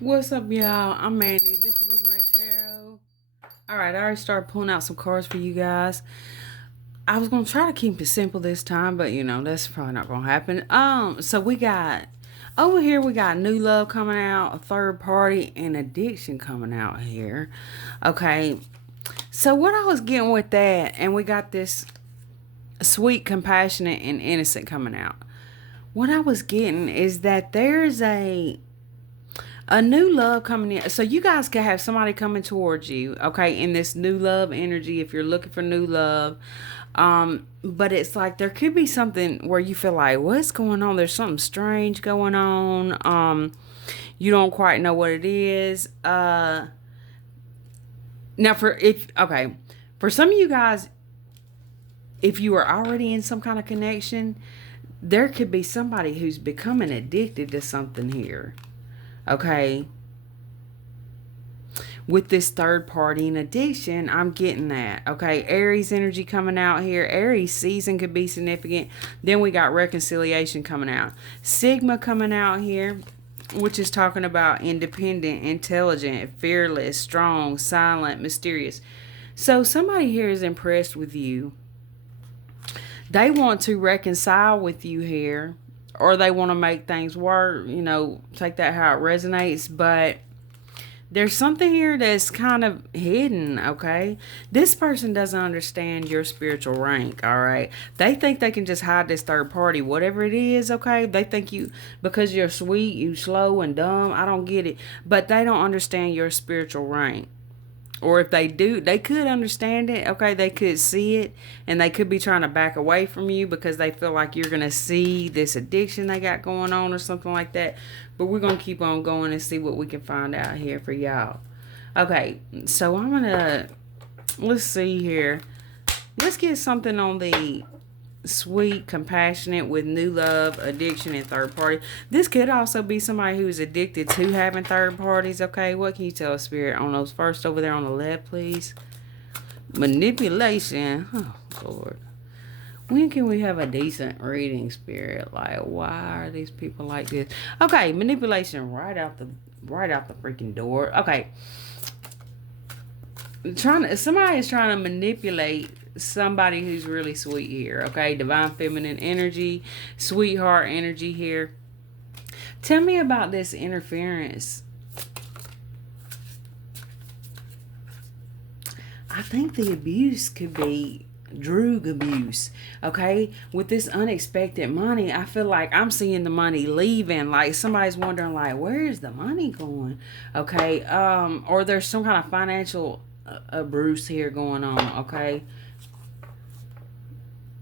What's up, y'all? I'm Mandy. This is Luca Tarot. Alright, I already started pulling out some cards for you guys. I was gonna try to keep it simple this time, but that's probably not gonna happen. So we got over here we got new love coming out, a third party, and addiction coming out here. Okay. So what I was getting with that, and we got this sweet, compassionate, and innocent coming out. What I was getting is that there's a new love coming in. So you guys can have somebody coming towards you, okay, in this new love energy if you're looking for new love. But it's like there could be something where you feel like, what's going on? There's something strange going on. You don't quite know what it is. Now for some of you guys, if you are already in some kind of connection, there could be somebody who's becoming addicted to something here. Okay, with this third party and addiction, I'm getting that. Okay, Aries energy coming out here. Aries season could be significant. Then we got reconciliation coming out. Sigma coming out here, which is talking about independent, intelligent, fearless, strong, silent, mysterious. So somebody here is impressed with you. They want to reconcile with you here, or they want to make things work, take that how it resonates, but there's something here that's kind of hidden, okay? This person doesn't understand your spiritual rank, all right? They think they can just hide this third party, whatever it is, okay? They think you, because you're sweet, you slow and dumb. I don't get it. But they don't understand your spiritual rank. Or if they do, they could understand it, okay? They could see it, and they could be trying to back away from you because they feel like you're going to see this addiction they got going on or something like that. But we're going to keep on going and see what we can find out here for y'all. Okay, so I'm going to, let's see here. Let's get something on the sweet, compassionate, with new love, addiction, and third party. This could also be somebody who's addicted to having third parties. Okay, what can you tell us, Spirit, on those first over there on the left, please? Manipulation. Oh, Lord. When can we have a decent reading, Spirit? Like, why are these people like this? Okay, manipulation right out the freaking door. Okay, somebody is trying to manipulate somebody who's really sweet here. Okay, divine feminine energy, sweetheart energy here. Tell me about this interference. I think the abuse could be drug abuse. Okay, with this unexpected money, I feel like I'm seeing the money leaving. Like somebody's wondering, like, where is the money going? Okay, or there's some kind of financial abuse here going on. Okay,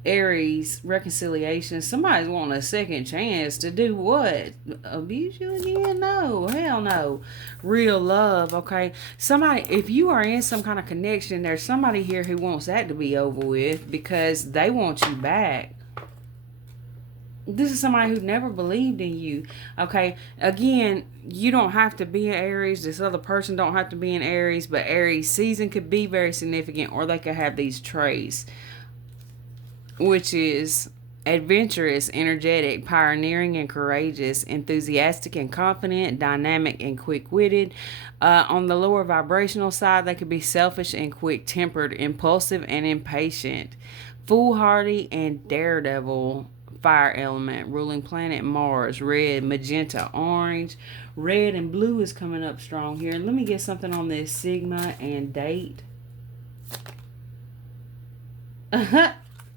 Aries, reconciliation. Somebody's wanting a second chance to do what? Abuse you again? No, hell no. Real love, okay? Somebody, if you are in some kind of connection, there's somebody here who wants that to be over with because they want you back. This is somebody who never believed in you. Okay, again, you don't have to be an Aries. This other person don't have to be an Aries, but Aries season could be very significant, or they could have these traits, which is adventurous, energetic, pioneering, and courageous, enthusiastic and confident, dynamic and quick-witted. On the lower vibrational side, they could be selfish and quick-tempered, impulsive and impatient, foolhardy and daredevil. Fire element, ruling planet Mars, red, magenta, orange, red and blue is coming up strong here. Let me get something on this Sigma and date.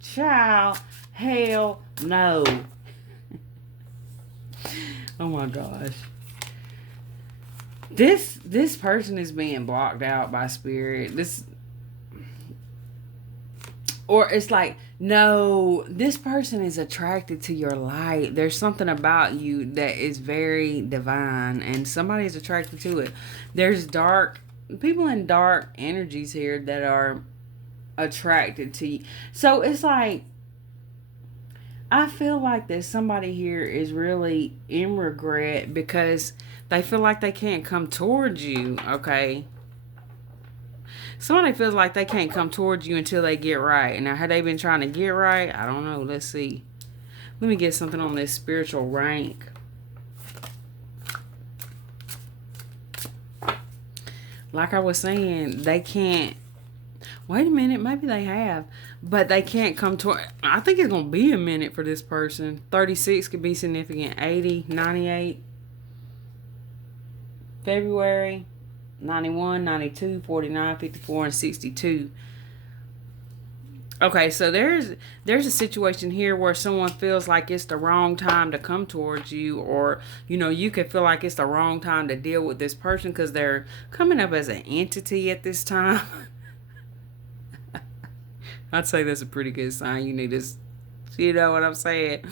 Child, hell no. Oh my gosh. This person is being blocked out by spirit. Or it's like, no, this person is attracted to your light. There's something about you that is very divine, and somebody is attracted to it. There's people in dark energies here that are attracted to you. So it's like, I feel like that somebody here is really in regret because they feel like they can't come towards you, okay? Somebody feels like they can't come towards you until they get right. Now, have they been trying to get right? I don't know. Let's see. Let me get something on this spiritual rank. like I was saying, they can't. Wait a minute, maybe they have, but they can't come to. I think it's gonna be a minute for this person. 36 could be significant. 80, 98, February, 91, 92, 49, 54, and 62. Okay, so there's a situation here where someone feels like it's the wrong time to come towards you, or you could feel like it's the wrong time to deal with this person because they're coming up as an entity at this time. I'd say that's a pretty good sign. You need to, you know what I'm saying?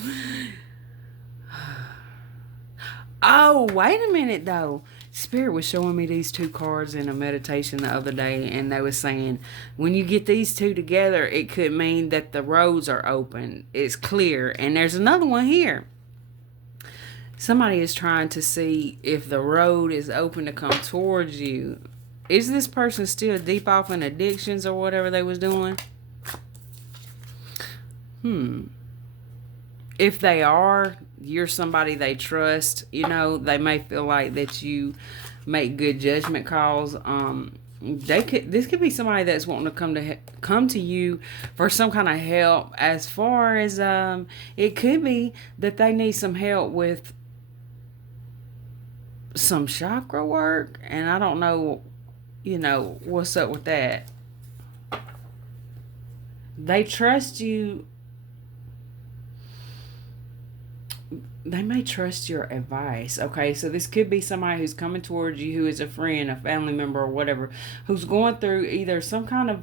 Oh, wait a minute though. Spirit was showing me these two cards in a meditation the other day, and they were saying when you get these two together, it could mean that the roads are open. It's clear. And there's another one here. Somebody is trying to see if the road is open to come towards you. Is this person still deep off in addictions or whatever they was doing? If they are, you're somebody they trust. They may feel like that you make good judgment calls. This could be somebody that's wanting to come to you for some kind of help. As far as it could be that they need some help with some chakra work, and I don't know, what's up with that. They trust you. They may trust your advice. Okay, so this could be somebody who's coming towards you, who is a friend, a family member, or whatever, who's going through either some kind of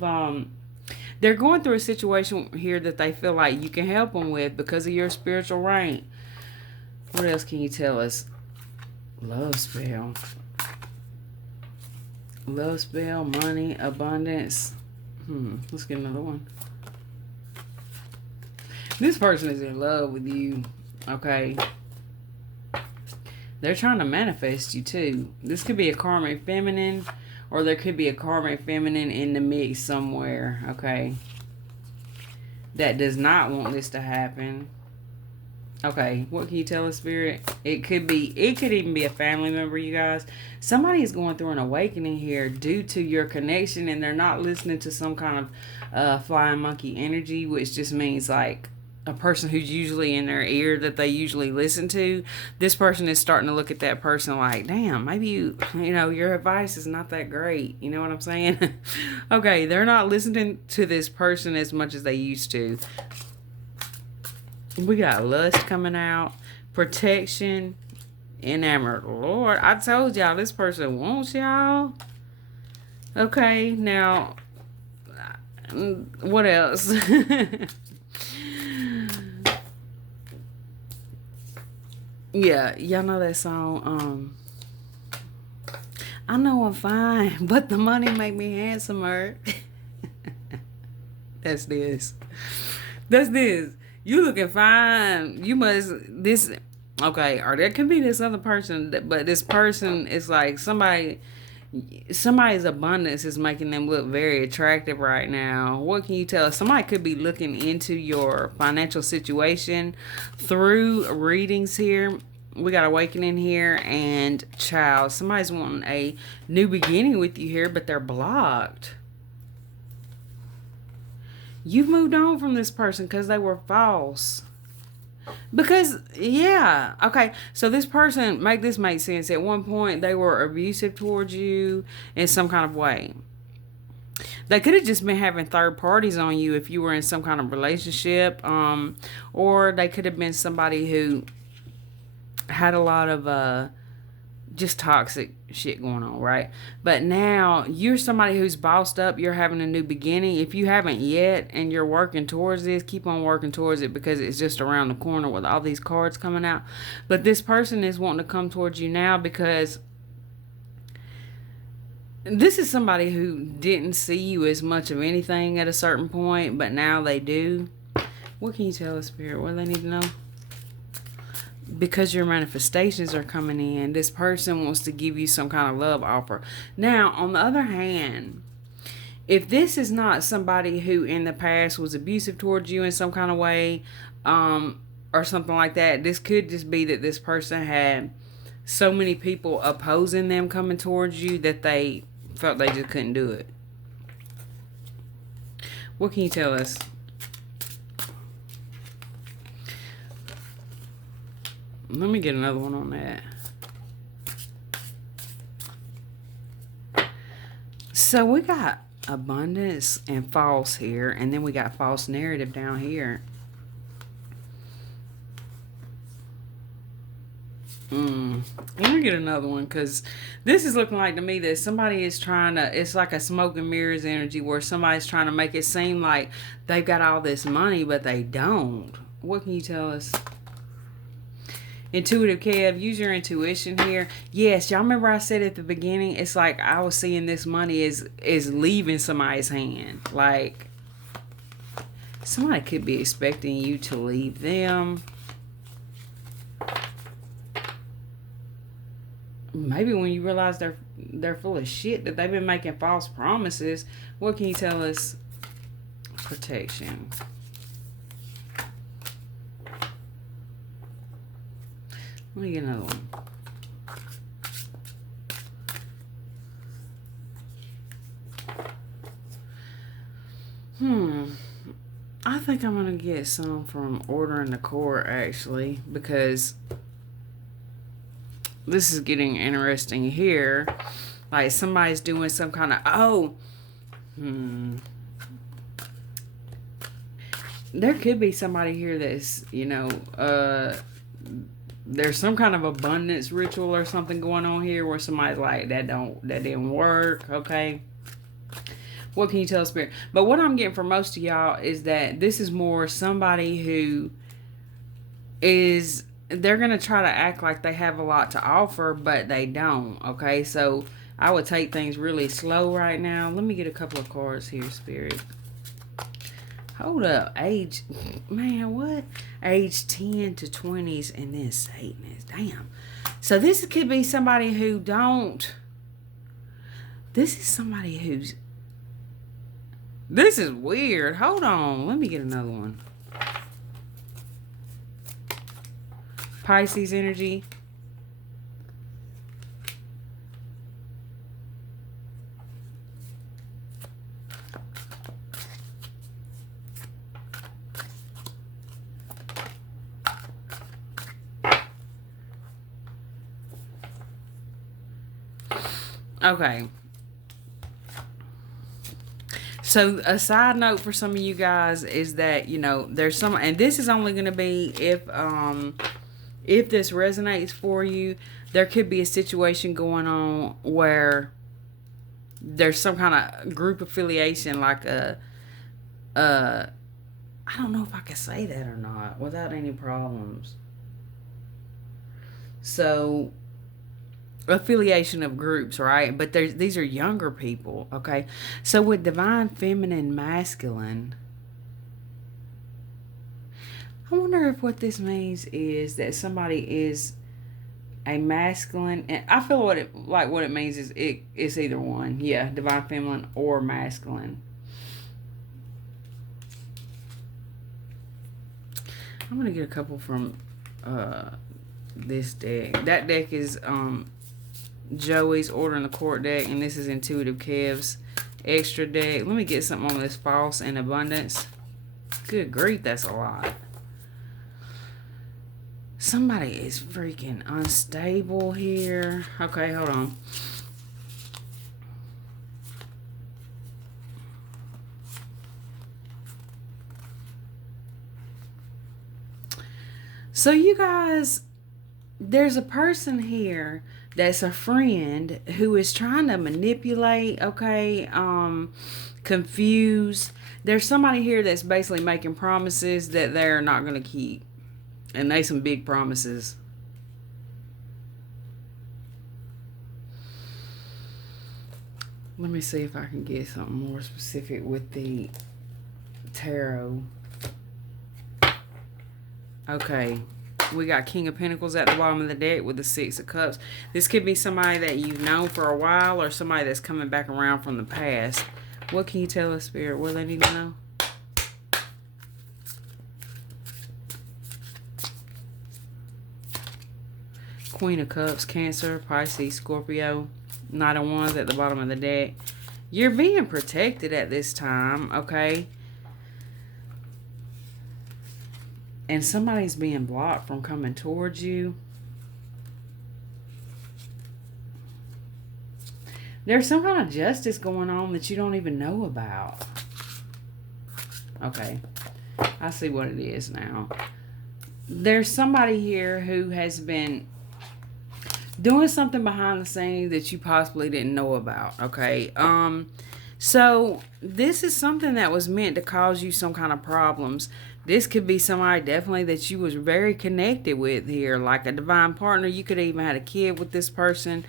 they're going through a situation here that they feel like you can help them with because of your spiritual rank. What else can you tell us? Love spell, money, abundance. Let's get another one. This person is in love with you. Okay, they're trying to manifest you too. This could be a karmic feminine, or there could be a karmic feminine in the mix somewhere. Okay, that does not want this to happen. Okay, what can you tell us, Spirit? It could even be a family member, you guys. Somebody is going through an awakening here due to your connection, and they're not listening to some kind of flying monkey energy, which just means like a person who's usually in their ear that they usually listen to. This person is starting to look at that person like, damn, maybe your advice is not that great. You know what I'm saying? Okay, they're not listening to this person as much as they used to. We got lust coming out, protection, enamored. Lord, I told y'all this person wants y'all. Okay, now, what else? Yeah, y'all know that song. I know I'm fine, but the money make me handsomer. That's this. You looking fine. You must this. Okay, or there could be this other person, but this person is like somebody's abundance is making them look very attractive right now. What can you tell us? Somebody could be looking into your financial situation through readings here. We got awakening here and child. Somebody's wanting a new beginning with you here, but they're blocked. You've moved on from this person because they were false. Because, yeah. Okay, so this person, make this make sense. At one point, they were abusive towards you in some kind of way. They could have just been having third parties on you if you were in some kind of relationship. Or they could have been somebody who had a lot of just toxic shit going on, right? But now you're somebody who's bossed up. You're having a new beginning. If you haven't yet and you're working towards this, keep on working towards it because it's just around the corner with all these cards coming out. But this person is wanting to come towards you now because this is somebody who didn't see you as much of anything at a certain point, but now they do. What can you tell us, Spirit? What do they need to know? Because your manifestations are coming in, this person wants to give you some kind of love offer. Now, on the other hand, if this is not somebody who in the past was abusive towards you in some kind of way, or something like that, this could just be that this person had so many people opposing them coming towards you that they felt they just couldn't do it. What can you tell us? Let me get another one on that. So we got abundance and false here, and then we got false narrative down here. Let me get another one, because this is looking like to me that somebody is trying to, it's like a smoke and mirrors energy where somebody's trying to make it seem like they've got all this money, but they don't. What can you tell us? Intuitive Kev, use your intuition here. Yes, y'all remember I said at the beginning, it's like I was seeing this money is leaving somebody's hand. Like, somebody could be expecting you to leave them. Maybe when you realize they're full of shit, that they've been making false promises. What can you tell us? Protection. Let me get another one. I think I'm going to get some from Order in the Court, actually, because this is getting interesting here. Like, somebody's doing some kind of, there could be somebody here that's, you know, there's some kind of abundance ritual or something going on here where somebody's like, that didn't work, okay? What can you tell Spirit? But what I'm getting from most of y'all is that this is more somebody who is, they're going to try to act like they have a lot to offer, but they don't, okay? So I would take things really slow right now. Let me get a couple of cards here, Spirit. Hold up. Age, man, what? Age 10 to 20s and then Satanist. Damn. So this could be somebody who don't, this is somebody who's, this is weird. Hold on. Let me get another one. Pisces energy. Okay. So a side note for some of you guys is that, you know, there's some, and this is only going to be if this resonates for you, there could be a situation going on where there's some kind of group affiliation, like I don't know if I can say that or not without any problems. So, affiliation of groups, right? But these are younger people, okay? So with divine feminine masculine, I wonder if what this means is that somebody is a masculine, and I feel what it means is it's either one. Yeah, divine feminine or masculine. I'm gonna get a couple from this deck. That deck is Joey's Order in the Court deck, and this is Intuitive Kev's extra deck. Let me get something on this false and abundance. Good grief, that's a lot. Somebody is freaking unstable here. Okay, hold on. So you guys, there's a person here that's a friend who is trying to manipulate, okay, confuse. There's somebody here that's basically making promises that they're not going to keep. And they some big promises. Let me see if I can get something more specific with the tarot. Okay. We got King of Pentacles at the bottom of the deck with the Six of Cups. This could be somebody that you've known for a while or somebody that's coming back around from the past. What can you tell us, Spirit? What do they need to know? Queen of Cups, Cancer, Pisces, Scorpio. Knight of Wands at the bottom of the deck. You're being protected at this time, okay? And somebody's being blocked from coming towards you. There's some kind of justice going on that you don't even know about. Okay. I see what it is now. There's somebody here who has been doing something behind the scenes that you possibly didn't know about, okay? So this is something that was meant to cause you some kind of problems. This could be somebody definitely that you was very connected with here, like a divine partner. You could even had a kid with this person.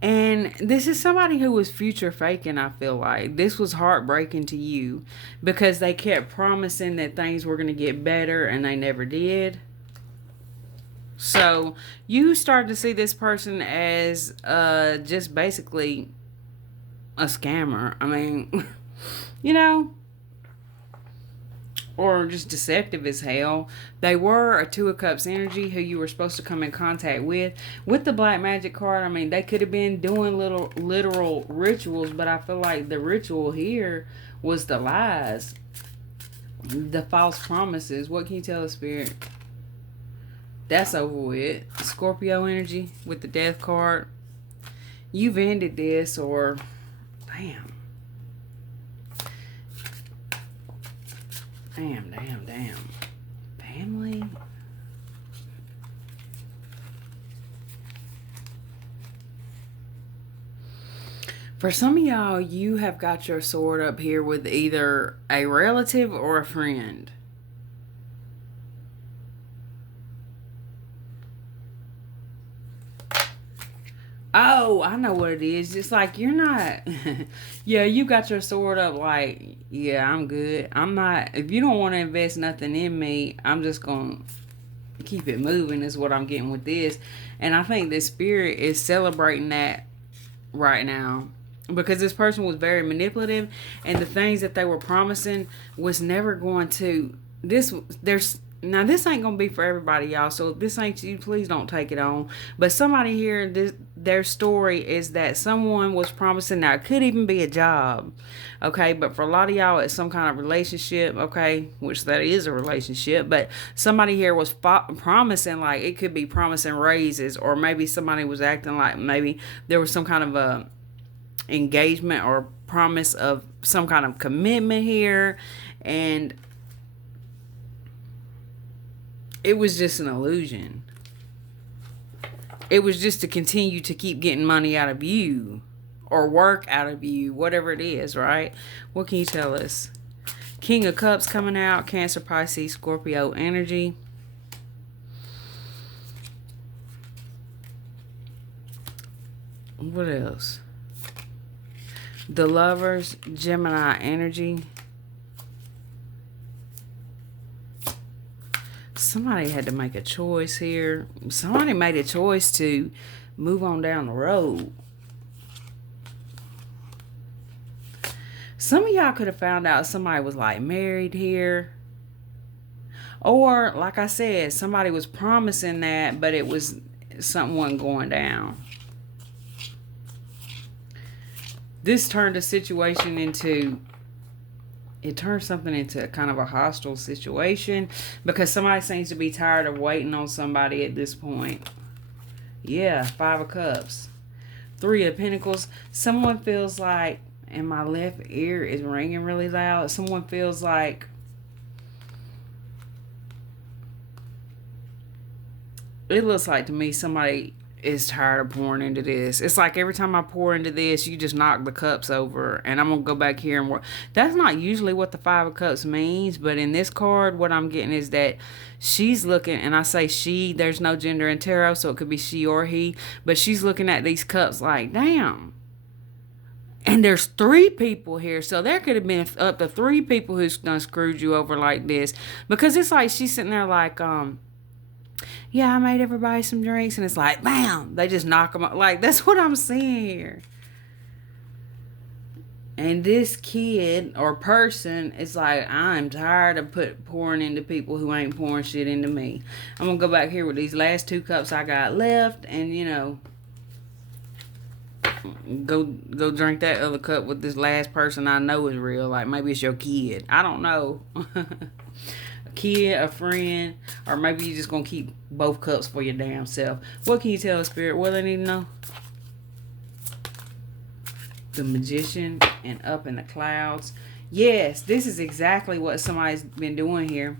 And this is somebody who was future faking, I feel like. This was heartbreaking to you because they kept promising that things were going to get better and they never did. So you started to see this person as just basically a scammer. I mean, you know, or just deceptive as hell. They were a Two of Cups energy who you were supposed to come in contact with. With the Black Magic card, I mean, they could have been doing little literal rituals, but I feel like the ritual here was the lies, the false promises. What can you tell the Spirit? That's over with. Scorpio energy with the Death card. You've ended this, or damn. Damn. Family. For some of y'all, you have got your sword up here with either a relative or a friend. Oh, I know what it is. It's like you're not. Yeah, you got your sword up like, yeah, I'm good. I'm not. If you don't want to invest nothing in me, I'm just going to keep it moving, is what I'm getting with this. And I think the Spirit is celebrating that right now. Because this person was very manipulative. And the things that they were promising was never going to. Now, this ain't going to be for everybody, y'all. So, if this ain't you, please don't take it on. But somebody here, their story is that someone was promising. Now, it could even be a job, okay? But for a lot of y'all, it's some kind of relationship, okay? Which that is a relationship. But somebody here was promising, like, it could be promising raises. Or maybe somebody was acting like maybe there was some kind of a engagement or promise of some kind of commitment here. And it was just an illusion. It was just to continue to keep getting money out of you or work out of you, whatever it is, right? What can you tell us? King of Cups coming out, Cancer, Pisces, Scorpio energy. What else? The Lovers, Gemini energy. Somebody had to make a choice here. Somebody made a choice to move on down the road. Some of y'all could have found out somebody was like married here. Or, like I said, somebody was promising that, but it was something wasn't going down. This turned a situation into... It turns something into kind of a hostile situation because somebody seems to be tired of waiting on somebody at this point. Yeah, 5 of Cups. 3 of Pentacles. Someone feels like, and my left ear is ringing really loud. Someone feels like it looks like to me somebody is tired of pouring into this. It's like every time I pour into this, you just knock the cups over, and I'm gonna go back here and work. That's not usually what the 5 of Cups means, but in this card, what I'm getting is that she's looking, and I say she, there's no gender in tarot, so it could be she or he, but she's looking at these cups like, damn. And there's 3 people here, so there could have been up to 3 people who's done screwed you over like this, because it's like she's sitting there like, yeah, I made everybody some drinks, and it's like, bam, they just knock them up. Like, that's what I'm seeing here. And this kid or person is like, I'm tired of pouring into people who ain't pouring shit into me. I'm going to go back here with these last 2 cups I got left and, go drink that other cup with this last person I know is real. Like, maybe it's your kid. I don't know. A kid, a friend, or maybe you just going to keep both cups for your damn self. What can you tell the spirit? What they need to know? The Magician and up in the clouds. Yes, this is exactly what somebody's been doing here.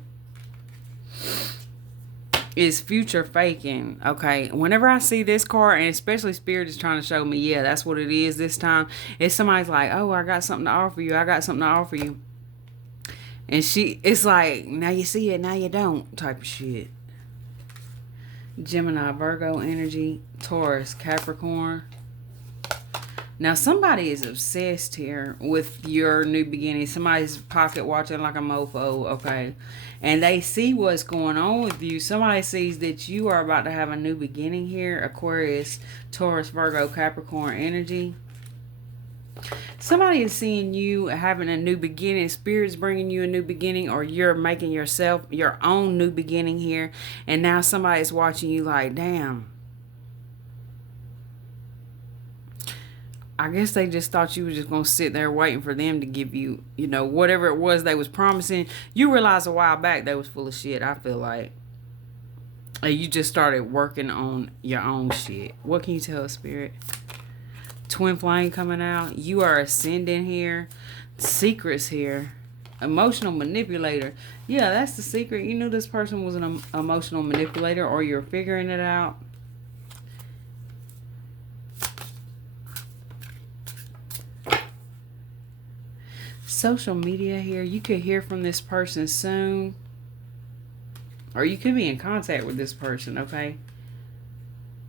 Is future faking. Okay, whenever I see this card, and especially Spirit is trying to show me, yeah, that's what it is this time. It's somebody's like, oh, I got something to offer you. I got something to offer you. And it's like, now you see it, now you don't type of shit. Gemini, Virgo energy, Taurus, Capricorn. Now, somebody is obsessed here with your new beginning. Somebody's pocket watching like a mofo, okay? And they see what's going on with you. Somebody sees that you are about to have a new beginning here. Aquarius, Taurus, Virgo, Capricorn energy. Somebody is seeing you having a new beginning. Spirit's bringing you a new beginning, or you're making yourself your own new beginning here. And now somebody's watching you like, damn. I guess they just thought you were just going to sit there waiting for them to give you, whatever it was they was promising. You realized a while back they was full of shit, I feel like. And you just started working on your own shit. What can you tell, Spirit? Twin flame coming out. You are ascending here. Secrets here. Emotional manipulator. Yeah, that's the secret. You knew this person was an emotional manipulator, or you're figuring it out. Social media here. You could hear from this person soon. Or you could be in contact with this person, okay?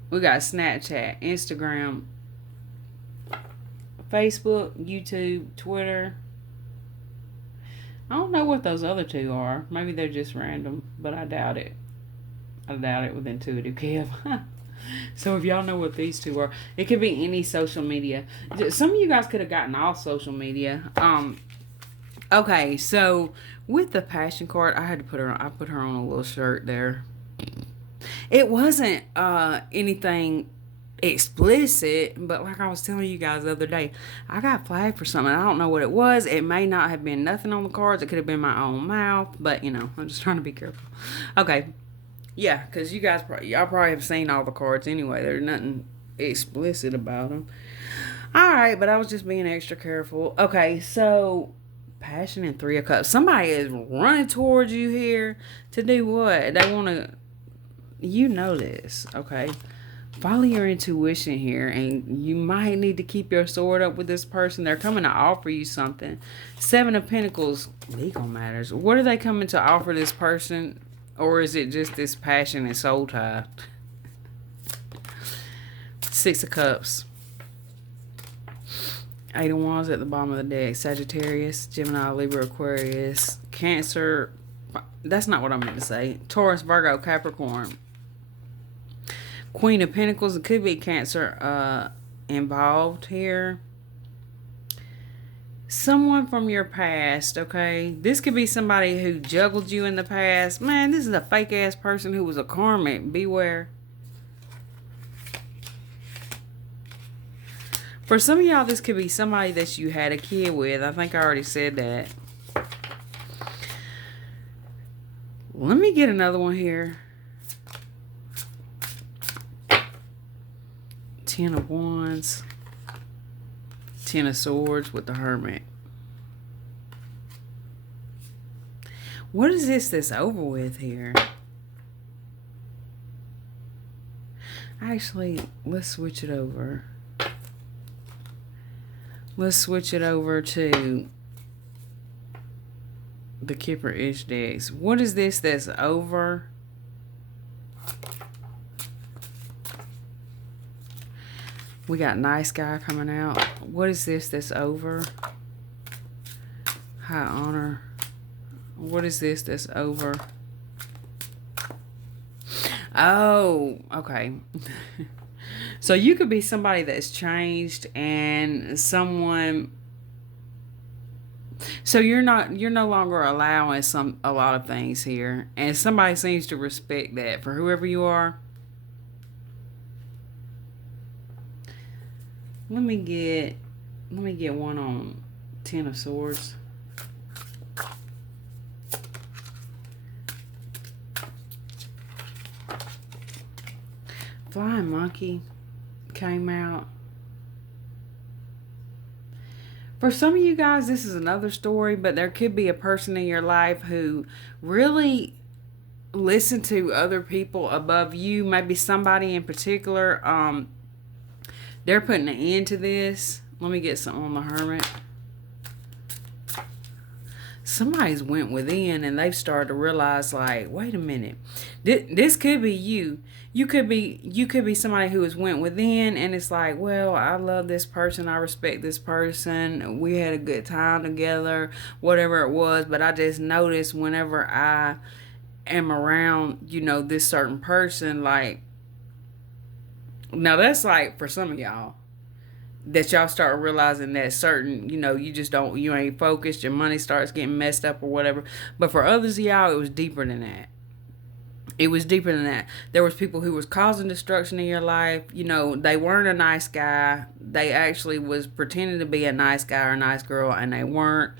We got Snapchat, Instagram, Facebook, YouTube, Twitter. I don't know what those other 2 are. Maybe they're just random, but I doubt it. I doubt it with Intuitive Kev. So if y'all know what these 2 are, it could be any social media. Some of you guys could have gotten off social media. Okay, so with the Passion card, I put her on a little shirt there. It wasn't anything explicit, but like I was telling you guys the other day, I got flagged for something. I don't know what it was. It may not have been nothing on the cards. It could have been my own mouth, but I'm just trying to be careful. Okay, yeah, because y'all probably have seen all the cards anyway. There's nothing explicit about them. All right, but I was just being extra careful. Okay, so Passion and 3 of Cups. Somebody is running towards you here to do what? They want to, this, okay? Follow your intuition here, and you might need to keep your sword up with this person. They're coming to offer you something. 7 of Pentacles, legal matters. What are they coming to offer this person? Or is it just this passion and soul tie? 6 of Cups. 8 of Wands at the bottom of the deck. Sagittarius, Gemini, Libra, Aquarius, Cancer. That's not what I meant to say. Taurus, Virgo, Capricorn. Queen of Pentacles. It could be Cancer involved here. Someone from your past, okay? This could be somebody who juggled you in the past. Man, this is a fake-ass person who was a karmic. Beware. For some of y'all, this could be somebody that you had a kid with. I think I already said that. Let me get another one here. 10 of Wands. 10 of Swords with the Hermit. What is this that's over with here? Actually, let's switch it over. Let's switch it over to the Kipper-ish decks. What is this that's over? We got Nice Guy coming out. What is this that's over? High Honor. What is this that's over? Oh, okay. So you could be somebody that's changed, and someone So you're no longer allowing a lot of things here, and somebody seems to respect that for whoever you are. Let me get one on Ten of Swords. Flying Monkey came out. For some of you guys, this is another story, but there could be a person in your life who really listen to other people above you. Maybe somebody in particular. They're putting an end to this. Let me get something on the Hermit. Somebody's went within and they've started to realize, like, wait a minute, this could be you. You could be somebody who has went within and it's like, well, I love this person, I respect this person, we had a good time together, whatever it was, but I just noticed whenever I am around, this certain person, like, now that's like for some of y'all, that y'all start realizing that certain, you ain't focused, your money starts getting messed up or whatever. But for others of y'all, it was deeper than that. It was deeper than that. There was people who was causing destruction in your life. They weren't a nice guy. They actually was pretending to be a nice guy or a nice girl, and they weren't.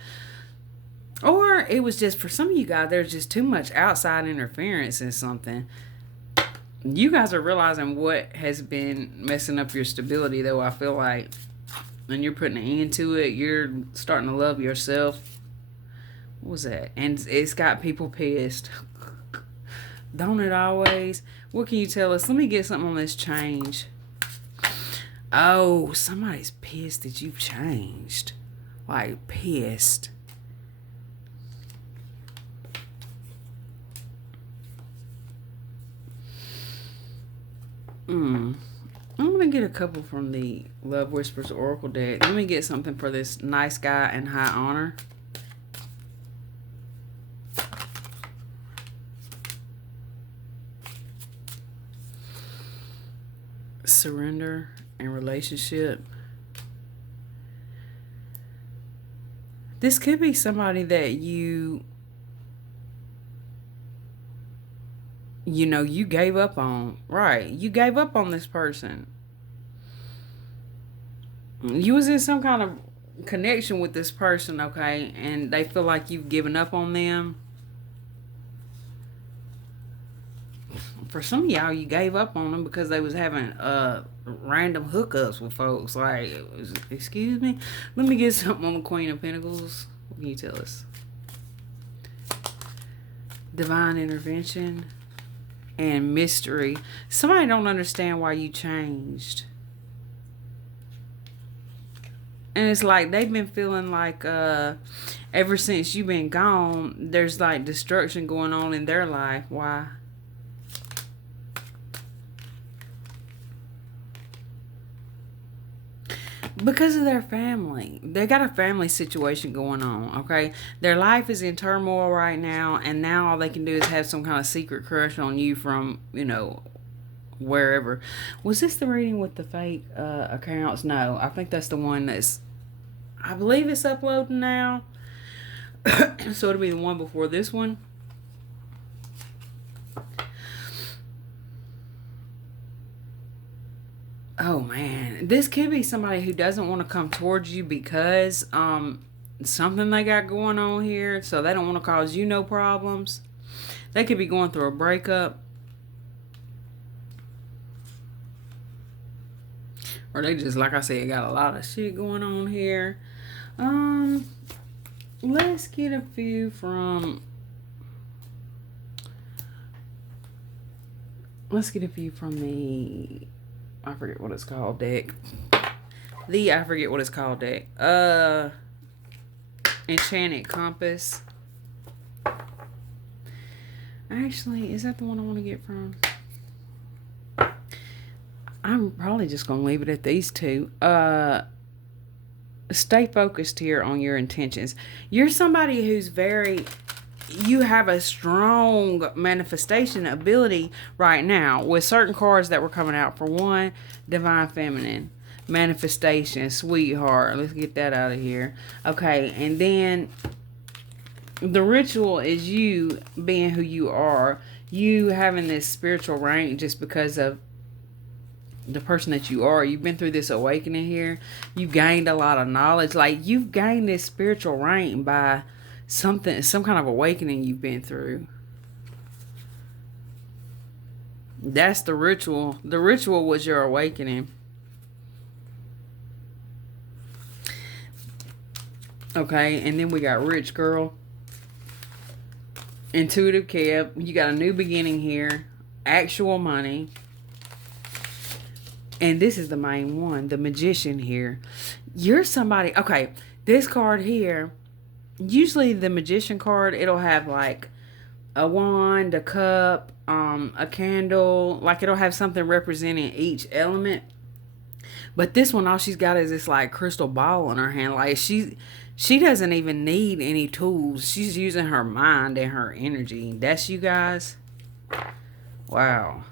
Or it was just, for some of you guys, there's just too much outside interference in something. You guys are realizing what has been messing up your stability, though, I feel like. And you're putting an end to it. You're starting to love yourself. What was that? And it's got people pissed. Don't it always? What can you tell us? Let me get something on this change. Oh, somebody's pissed that you've changed. Like, pissed. I'm going to get a couple from the Love Whispers Oracle deck. Let me get something for this nice guy in high honor. Surrender and relationship. This could be somebody that you gave up on. Right. You gave up on this person. You was in some kind of connection with this person, okay? And they feel like you've given up on them. For some of y'all, you gave up on them because they was having random hookups with folks. Like, excuse me? Let me get something on the Queen of Pentacles. What can you tell us? Divine intervention and mystery. Somebody don't understand why you changed. And it's like they've been feeling like ever since you've been gone, there's like destruction going on in their life. Why? Because of their family. They got a family situation going on, okay? Their life is in turmoil right now, and now all they can do is have some kind of secret crush on you from, wherever. Was this the reading with the fake accounts? No, I think that's the one that's, I believe it's uploading now. So it'll be the one before this one. Oh man, this could be somebody who doesn't want to come towards you because something they got going on here, so they don't want to cause you no problems. They could be going through a breakup, or they just, like I said, got a lot of shit going on here. Let's get a few from. Let's get a few from the. I forget what it's called deck. I forget what it's called deck. Enchanted Compass. Actually, is that the one I want to get from? I'm probably just going to leave it at these two. Stay focused here on your intentions. You're somebody who's you have a strong manifestation ability right now with certain cards that were coming out. For one, Divine Feminine. Manifestation, sweetheart. Let's get that out of here. Okay, and then the ritual is you being who you are. You having this spiritual rank just because of the person that you are. You've been through this awakening here. You gained a lot of knowledge. Like, you've gained this spiritual rank by some kind of awakening you've been through. That's the ritual. The ritual was your awakening. Okay, and then we got rich girl. Intuitive care. You got a new beginning here. Actual money. And this is the main one, the magician here. You're somebody, okay, this card here, usually the magician card, it'll have like a wand, a cup, a candle, like it'll have something representing each element. But this one, all she's got is this like crystal ball in her hand. Like she doesn't even need any tools. She's using her mind and her energy. That's you guys. Wow.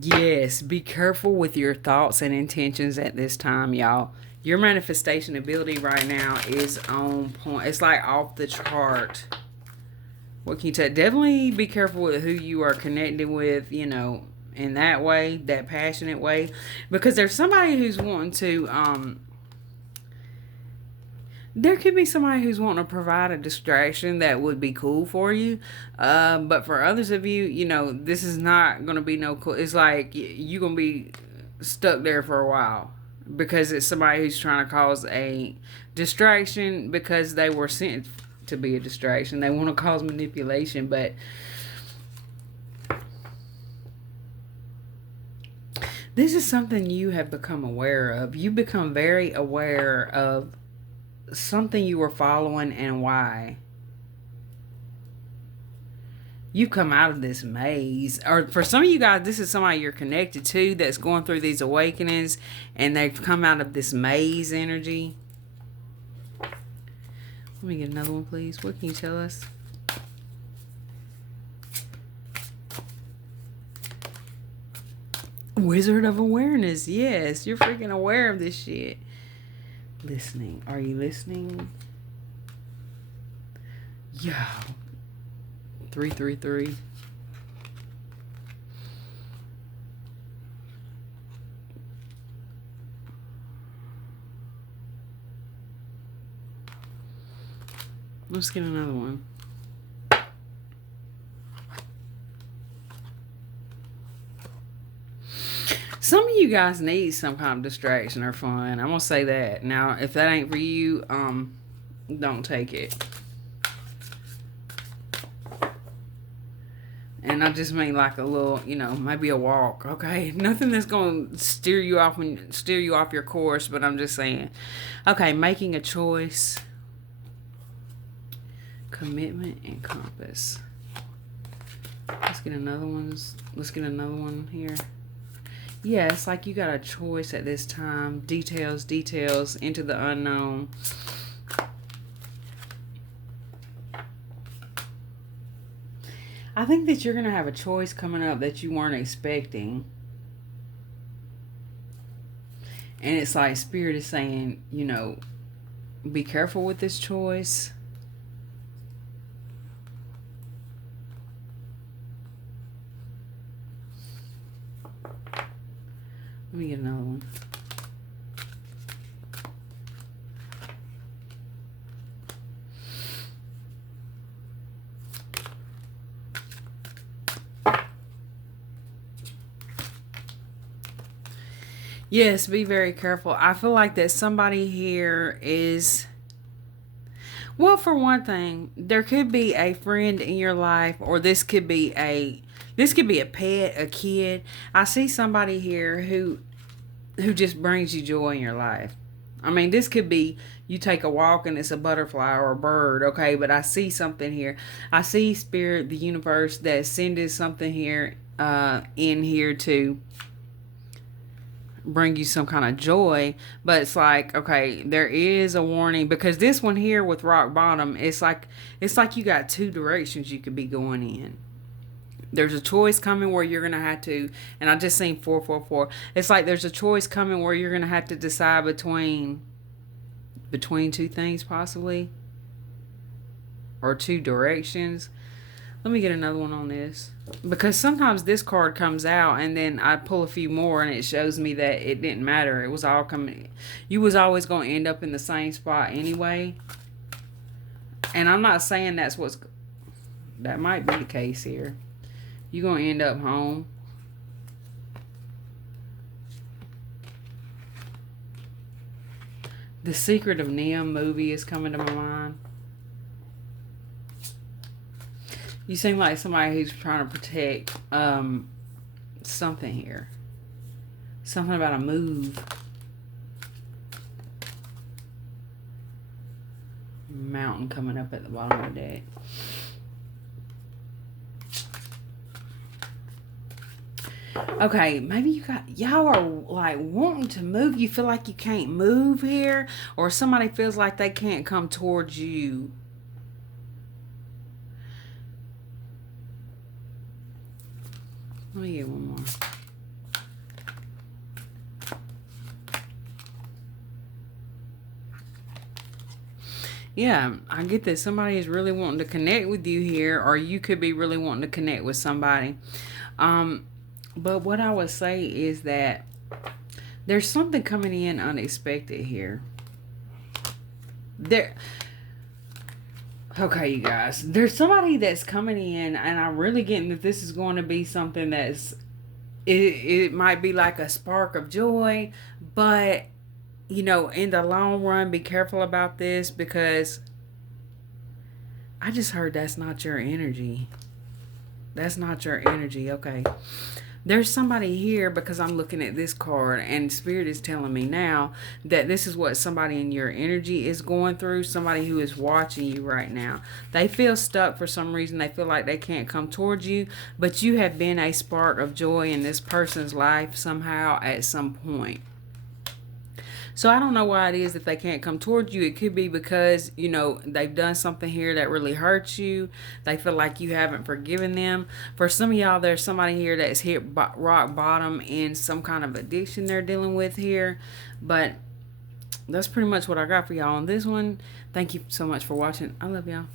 Yes, be careful with your thoughts and intentions at this time, y'all. Your manifestation ability right now is on point. It's like off the chart. What can you tell? Definitely be careful with who you are connecting with, you know, in that way, that passionate way. Because there's somebody who's wanting to, there could be somebody who's wanting to provide a distraction that would be cool for you. But for others of you, you know, this is not going to be no cool. It's like you're going to be stuck there for a while. Because it's somebody who's trying to cause a distraction because they were sent to be a distraction. They want to cause manipulation, but this is something you have become aware of. You become very aware of something you were following and why. You've come out of this maze. Or for some of you guys, this is somebody you're connected to that's going through these awakenings and they've come out of this maze energy. Let me get another one, please. What can you tell us? Wizard of Awareness. Yes, you're freaking aware of this shit. Listening. Are you listening? Yeah. 333. Let's get another one. Some of you guys need some kind of distraction or fun. I'm gonna say that. Now, if that ain't for you, don't take it. And I just mean like a little, you know, maybe a walk, okay? Nothing that's gonna steer you off your course, but I'm just saying. Okay, making a choice. Commitment and compass. Let's get another one here. Yeah, it's like you got a choice at this time. Details into the unknown. I think that you're going to have a choice coming up that you weren't expecting. And it's like Spirit is saying, you know, be careful with this choice. Let me get another one. Yes, be very careful. I feel like that somebody here is, well, for one thing, there could be a friend in your life, or this could be a pet, a kid. I see somebody here who just brings you joy in your life. I mean, this could be you take a walk and it's a butterfly or a bird, okay? But I see something here. I see Spirit, the universe, that sending something here, in here to bring you some kind of joy. But it's like, okay, there is a warning, because this one here with rock bottom, it's like you got two directions you could be going in. There's a choice coming where you're going to have to, and I just seen 444. It's like there's a choice coming where you're going to have to decide between two things possibly, or two directions. Let me get another one on this, because sometimes this card comes out and then I pull a few more and it shows me that it didn't matter. It was all coming. You was always going to end up in the same spot anyway. And I'm not saying that might be the case here. You're going to end up home. The Secret of Nim movie is coming to my mind. You seem like somebody who's trying to protect something here. Something about a move. Mountain coming up at the bottom of the deck. Okay, maybe y'all are like wanting to move. You feel like you can't move here, or somebody feels like they can't come towards you. Let me get one more. Yeah, I get that somebody is really wanting to connect with you here, or you could be really wanting to connect with somebody. But what I would say is that there's something coming in unexpected here. Okay, you guys. There's somebody that's coming in, and I'm really getting that this is going to be something that's... It might be like a spark of joy, but, you know, in the long run, be careful about this, because I just heard that's not your energy. That's not your energy, okay. There's somebody here, because I'm looking at this card and Spirit is telling me now that this is what somebody in your energy is going through. Somebody who is watching you right now. They feel stuck for some reason. They feel like they can't come towards you, but you have been a spark of joy in this person's life somehow at some point. So I don't know why it is that they can't come towards you. It could be because, you know, they've done something here that really hurts you. They feel like you haven't forgiven them. For some of y'all, there's somebody here that's hit rock bottom in some kind of addiction they're dealing with here. But that's pretty much what I got for y'all on this one. Thank you so much for watching. I love y'all.